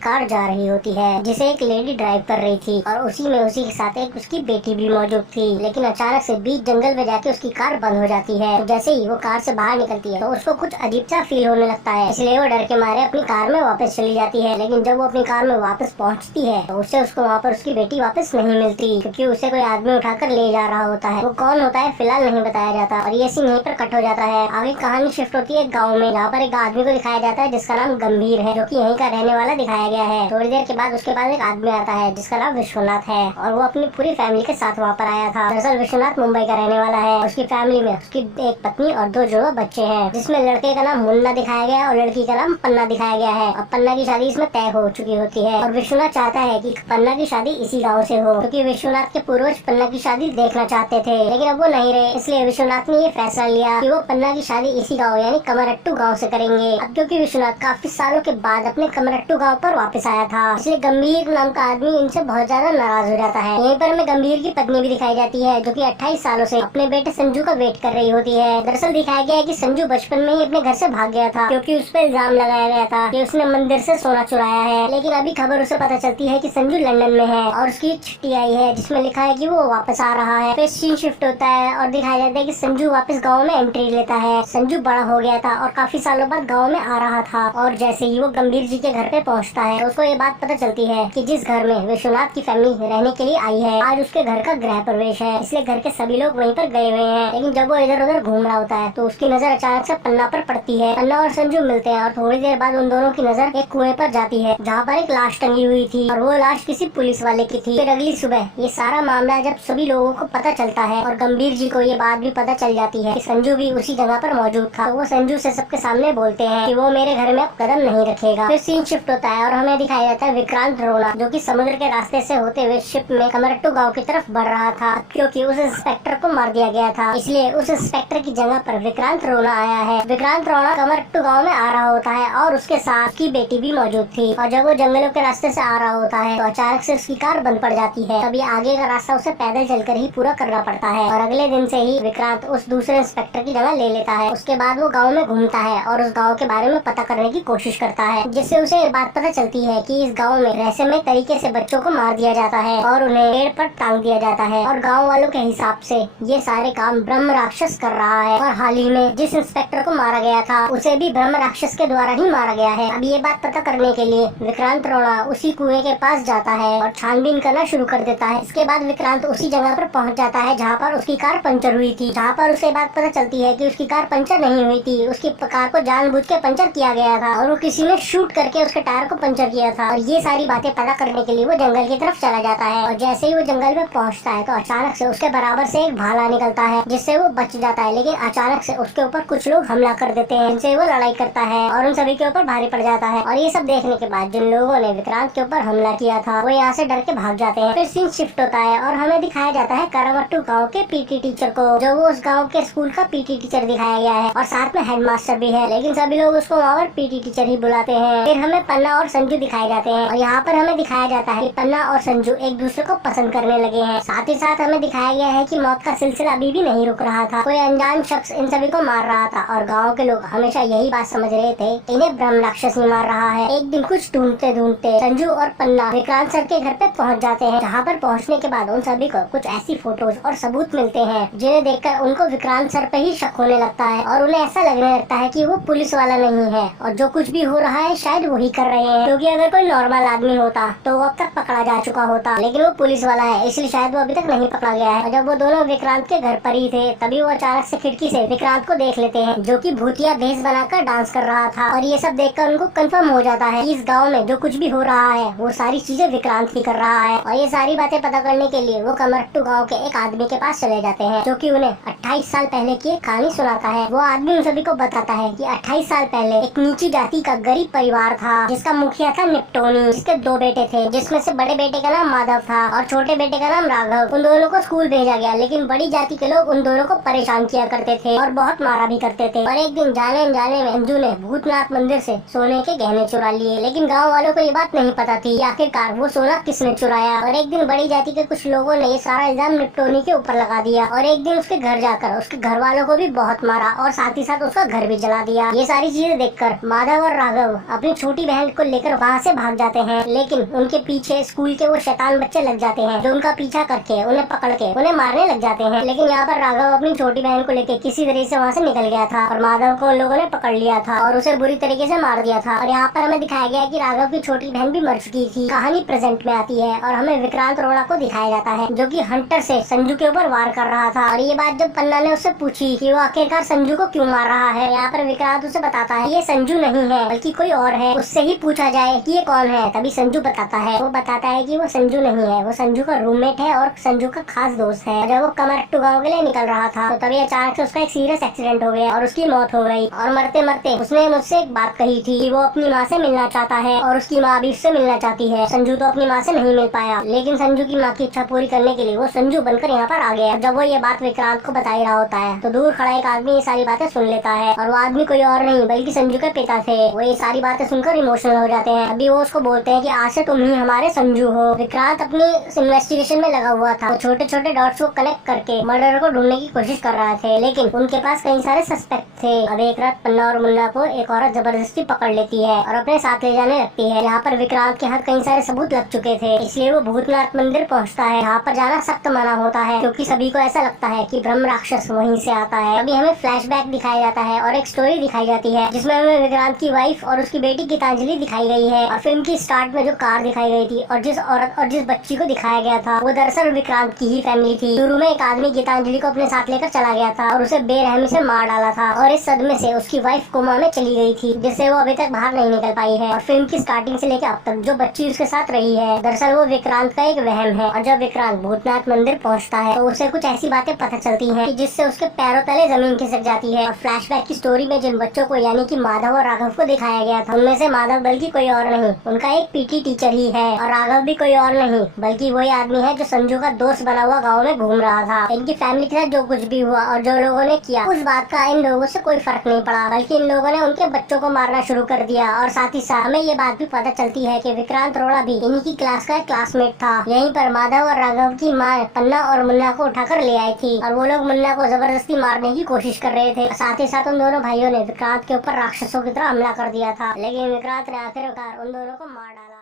Car जा रही होती है जिसे एक लेडी ड्राइव कर रही थी और उसी के साथ एक उसकी बेटी भी मौजूद थी। लेकिन अचानक से बीच जंगल में जाके उसकी कार बंद हो जाती है। तो जैसे ही वो कार से बाहर निकलती है तो उसको कुछ अजीब सा फील होने लगता है, इसलिए वो डर के मारे अपनी कार में वापस चली जाती है। लेकिन जब वो अपनी कार में वापस पहुँचती है तो उसको वहाँ पर उसकी बेटी वापस नहीं मिलती, क्योंकि उसे कोई आदमी उठाकर ले जा रहा होता है। वो कौन होता है फिलहाल नहीं बताया जाता और ये सीन यहीं पर कट हो जाता है। आगे कहानी शिफ्ट होती है गाँव में, जहाँ पर एक आदमी को दिखाया जाता है जिसका नाम गंभीर है, जो कि यहीं का रहने वाला दिखाया गया है। थोड़ी देर के बाद उसके पास एक आदमी आता है जिसका नाम विश्वनाथ है और वो अपनी पूरी फैमिली के साथ वहाँ पर आया था। दरअसल विश्वनाथ मुंबई का रहने वाला है। उसकी फैमिली में उसकी एक पत्नी और 2 जुड़वा बच्चे हैं, जिसमें लड़के का नाम मुन्ना दिखाया गया है और लड़की का नाम पन्ना दिखाया गया है। अब पन्ना की शादी इसमें तय हो चुकी होती है और विश्वनाथ चाहता है कि पन्ना की शादी इसी गाँव से हो, क्योंकि विश्वनाथ के पूर्वज पन्ना की शादी देखना चाहते थे। लेकिन अब वो नहीं रहे, इसलिए विश्वनाथ ने ये फैसला लिया कि वो पन्ना की शादी इसी गाँव यानी कमरट्टू गाँव से करेंगे। अब क्योंकि विश्वनाथ काफी सालों के बाद अपने कमरट्टू गाँव पर वापस आया था, इसलिए गंभीर नाम का आदमी इनसे बहुत ज्यादा नाराज हो जाता है। यहीं पर हमें गंभीर की पत्नी भी दिखाई जाती है, जो कि 28 सालों से अपने बेटे संजू का वेट कर रही होती है। दरअसल दिखाया गया है कि संजू बचपन में ही अपने घर से भाग गया था, क्योंकि उस पर इल्जाम लगाया गया था कि उसने मंदिर से सोना चुराया है। लेकिन अभी खबर उसे पता चलती है कि संजू लंदन में है और उसकी चिट्ठी आई है जिसमें लिखा है कि वो वापस आ रहा है। फिर सीन शिफ्ट होता है और दिखाया जाता है कि संजू वापस गाँव में एंट्री लेता है। संजू बड़ा हो गया था और काफी सालों बाद गाँव में आ रहा था और जैसे ही वो गंभीर जी के घर पे पहुँचता है तो उसको ये बात पता चलती है कि जिस घर में विश्वनाथ की फैमिली रहने के लिए आई है आज उसके घर का गृह प्रवेश है, इसलिए घर के सभी लोग वहीं पर गए हुए हैं। लेकिन जब वो इधर उधर घूम रहा होता है तो उसकी नजर अचानक से पन्ना पर पड़ती है। पन्ना और संजू मिलते हैं और थोड़ी देर बाद उन दोनों की नजर एक कुएं पर जाती है जहाँ पर एक लाश टंगी हुई थी और वो लाश किसी पुलिस वाले की थी। फिर अगली सुबह ये सारा मामला जब सभी लोगों को पता चलता है और गंभीर जी को ये बात भी पता चल जाती है कि संजू भी उसी जगह पर मौजूद था, तो वो संजू से सबके सामने बोलते हैं कि वो मेरे घर में अब कदम नहीं रखेगा। फिर सीन शिफ्ट होता है और हमें दिखाया जाता है विक्रांत रोना, जो कि समुद्र के रास्ते से होते हुए शिप में कमरट्टू गाँव की तरफ बढ़ रहा था, क्योंकि उस इंस्पेक्टर को मार दिया गया था। इसलिए उस इंस्पेक्टर की जगह पर विक्रांत रोना आया है। विक्रांत रोना कमरट्टू गाँव में आ रहा होता है और उसके साथ उसकी बेटी भी मौजूद थी। और जब वो जंगलों के रास्ते से आ रहा होता है तो अचानक से उसकी कार बंद पड़ जाती है। तभी आगे का रास्ता उसे पैदल चलकर ही पूरा करना पड़ता है और अगले दिन से ही विक्रांत उस दूसरे इंस्पेक्टर की जगह ले लेता है। उसके बाद वो गाँव में घूमता है और उस गाँव के बारे में पता करने की कोशिश करता है, जिससे उसे ये बात पता चलती है कि इस गाँव में रहस्यमय तरीके से बच्चों को मार दिया जाता है और उन्हें पेड़ पर टांग दिया जाता है और गाँव वालों के हिसाब से ये सारे काम ब्रह्म राक्षस कर रहा है। और हाल ही में जिस इंस्पेक्टर को मारा गया था उसे भी ब्रह्म राक्षस के द्वारा ही मारा गया है। अब ये बात पता करने के लिए विक्रांत रोड़ा उसी कुएं के पास जाता है और छानबीन करना शुरू कर देता है। इसके बाद विक्रांत उसी जगह पर पहुंच जाता है जहां पर उसकी कार पंचर हुई थी, जहां पर उसे बात पता चलती है कि उसकी कार पंचर नहीं हुई थी, उसकी कार को जानबूझ के पंचर किया गया था और वो किसी ने शूट करके उसके टायर को पंचर किया था। और ये सारी बातें पता करने के लिए वो जंगल की तरफ चला जाता है और जैसे ही वो जंगल में पहुंचता है तो अचानक से उसके बराबर से एक भाला निकलता है जिससे वो बच जाता है। लेकिन अचानक से उसके ऊपर कुछ लोग हमला कर देते हैं, जिनसे वो लड़ाई करता है और उन सभी के ऊपर भारी पड़ जाता है। और ये सब देखने के बाद जिन लोगों ने विक्रांत के ऊपर हमला किया था वो यहाँ से डर के भाग जाते हैं। फिर सीन शिफ्ट होता है और हमें दिखाया जाता है करमट्टू गाँव के पीटी टीचर को, जो वो उस गाँव के स्कूल का पीटी टीचर दिखाया गया है और साथ में हेडमास्टर भी है, लेकिन सभी लोग उसको वहाँ पर पीटी टीचर ही बुलाते हैं। फिर हमें पन्ना और संजू दिखाए जाते हैं और यहाँ पर हमें दिखाया जाता है कि पन्ना और संजू एक दूसरे को पसंद करने लगे हैं। साथ ही साथ हमें दिखाया गया है कि मौत का सिलसिला अभी भी नहीं रुक रहा था, कोई अनजान शख्स इन सभी को मार रहा था और गाँव के लोग हमेशा यही बात समझ रहे थे इन्हें ब्रह्म राक्षस ही मार रहा है। एक दिन कुछ ढूंढते ढूंढते संजू और पन्ना विक्रांत सर के घर पे पहुंच जाते हैं, जहाँ पर पहुंचने के बाद उन सभी को कुछ ऐसी फोटोज और सबूत मिलते हैं जिन्हें देखकर उनको विक्रांत सर पे ही शक होने लगता है और उन्हें ऐसा लगने लगता है कि वो पुलिस वाला नहीं है और जो कुछ भी हो रहा है शायद वही कर रहे हैं, क्योंकि अगर कोई नॉर्मल आदमी होता तो वो अब तक पकड़ा जा चुका होता, लेकिन वो पुलिस वाला है इसलिए शायद वो अभी तक नहीं पकड़ा गया है। और जब वो दोनों विक्रांत के घर पर ही थे तभी वो अचानक से खिड़की से विक्रांत को देख लेते हैं, जो कि भूतिया भेष बनाकर डांस कर रहा था। और ये सब देखकर उनको कंफर्म हो जाता है कि इस गाँव में जो कुछ भी हो रहा है वो सारी चीजें विक्रांत ही कर रहा है। और ये सारी बातें पता करने के लिए वो कमरट्टू गाँव के एक आदमी के पास चले जाते हैं, जो कि उन्हें 28 साल पहले की एक कहानी सुनाता है। वो आदमी उन सभी को बताता है कि 28 साल पहले एक नीची जाति का गरीब परिवार था जिसका मुखिया था निप्टोनी, जिसके 2 बेटे थे, जिसमें से बड़े बेटे का नाम माधव था और छोटे बेटे का नाम राघव। उन दोनों को स्कूल भेजा गया, लेकिन बड़ी जाति के लोग उन दोनों को परेशान किया करते थे और बहुत मारा भी करते थे। और एक दिन जाने अनजाने में अंजू ने भूतनाथ मंदिर से सोने के गहने चुरा लिए, लेकिन गाँव वालों को ये बात नहीं पता थी कि आखिरकार वो सोना किसने चुराया। और एक दिन बड़ी जाति के कुछ लोगों ने ये सारा इल्जाम निप्टोनी के ऊपर लगा दिया और एक दिन उसके घर जाकर उसके घर वालों को भी बहुत मारा और साथ ही साथ उसका घर भी जला दिया। ये सारी चीजें देखकर माधव और राघव अपनी छोटी बहन को लेकर देखकर वहाँ से भाग जाते हैं, लेकिन उनके पीछे स्कूल के वो शैतान बच्चे लग जाते हैं जो उनका पीछा करके उन्हें पकड़ के उन्हें मारने लग जाते हैं। लेकिन यहाँ पर राघव अपनी छोटी बहन को लेके किसी तरह से वहाँ से निकल गया था और माधव को उन लोगों ने पकड़ लिया था और उसे बुरी तरीके से मार दिया था। और यहाँ पर हमें दिखाया गया कि राघव की छोटी बहन भी मर चुकी थी। कहानी प्रेजेंट में आती है और हमें विक्रांत रोड़ा को दिखाया जाता है जो कि हंटर से संजू के ऊपर वार कर रहा था। और ये बात जब पन्ना ने उससे पूछी कि वो आखिरकार संजू को क्यों मार रहा है, यहाँ पर विक्रांत उसे बताता है ये संजू नहीं है बल्कि कोई और है। उससे ही पूछा जाए कि ये कौन है, तभी संजू बताता है। वो बताता है कि वो संजू नहीं है, वो संजू का रूममेट है और संजू का खास दोस्त है। जब वो कमरट्टू गाँव के लिए निकल रहा था तो तभी अचानक से उसका एक सीरियस एक्सीडेंट हो गया और उसकी मौत हो गई। और मरते मरते उसने मुझसे एक बात कही थी कि वो अपनी माँ से मिलना चाहता है और उसकी माँ भी उससे मिलना चाहती है। संजू तो अपनी माँ से नहीं मिल पाया, लेकिन संजू की माँ की इच्छा पूरी करने के लिए वो संजू बनकर यहाँ पर आ गया। जब वो ये बात विक्रांत को बता ही रहा होता है तो दूर खड़ा एक आदमी ये सारी बातें सुन लेता है और वो आदमी कोई और नहीं बल्कि संजू के पिता थे। वो ये सारी बातें सुनकर इमोशनल हो जाते हैं। अभी वो उसको बोलते हैं कि आज से तुम ही हमारे संजू हो। विक्रांत अपनी इन्वेस्टिगेशन में लगा हुआ था, छोटे छोटे डॉट्स को कनेक्ट करके मर्डर को ढूंढने की कोशिश कर रहे थे, लेकिन उनके पास कई सारे सस्पेक्ट थे। अब एक रात पन्ना और मुन्ना को एक औरत जबरदस्ती पकड़ लेती है और अपने साथ ले जाने लगती है। यहाँ पर विक्रांत के हाथ कई सारे सबूत लग चुके थे, इसलिए वो भूतनाथ मंदिर पहुँचता है। यहाँ पर जाना सख्त मना होता है क्योंकि सभी को ऐसा लगता है कि ब्रह्म राक्षस वहीं से आता है। अभी हमें फ्लैशबैक दिखाया जाता है और एक स्टोरी दिखाई जाती है जिसमें हमें विक्रांत की वाइफ और उसकी बेटी गीतांजलि दिखाई गई है। और फिल्म की स्टार्ट में जो कार दिखाई गई थी और जिस औरत और जिस बच्ची को दिखाया गया था वो दरअसल विक्रांत की ही फैमिली थी। शुरू में एक आदमी गीतांजलि को अपने साथ लेकर चला गया था और उसे बेरहमी से मार डाला था और इस सदमे से उसकी वाइफ कोमा में चली गई थी, जिससे वो अभी तक बाहर नहीं निकल पाई है। और फिल्म की स्टार्टिंग से लेकर अब तक जो बच्ची उसके साथ रही है दरअसल वो विक्रांत का एक वहम है। और जब विक्रांत भूतनाथ मंदिर पहुंचता है तो उसे कुछ ऐसी बातें पता चलती हैं कि जिससे उसके पैरों तले जमीन खिसक जाती है। और फ्लैशबैक की स्टोरी में जिन बच्चों को यानी कि माधव और राघव को दिखाया गया था उनमें से माधव बल्कि कोई और नहीं, उनका एक पीटी टीचर ही है और राघव भी कोई और नहीं बल्कि वही आदमी है जो संजू का दोस्त बना हुआ गाँव में घूम रहा था। इनकी फैमिली के साथ जो कुछ भी हुआ और जो लोगों ने किया उस बात का इन लोगों से कोई फर्क नहीं पड़ा, बल्कि इन लोगों ने उनके बच्चों को मारना शुरू कर दिया। और साथ ही साथ हमें ये बात भी पता चलती है कि विक्रांत रोड़ा भी इनकी क्लास का एक क्लासमेट था। यहीं पर माधव और राघव की माँ पन्ना और मुन्ना को उठाकर ले आई थी और वो लोग मुन्ना को जबरदस्ती मारने की कोशिश कर रहे थे। साथ ही साथ उन दोनों भाइयों ने विक्रांत के ऊपर राक्षसों की तरह हमला कर दिया था, लेकिन विक्रांत ने आखिरकार उन दोनों को मार डाला।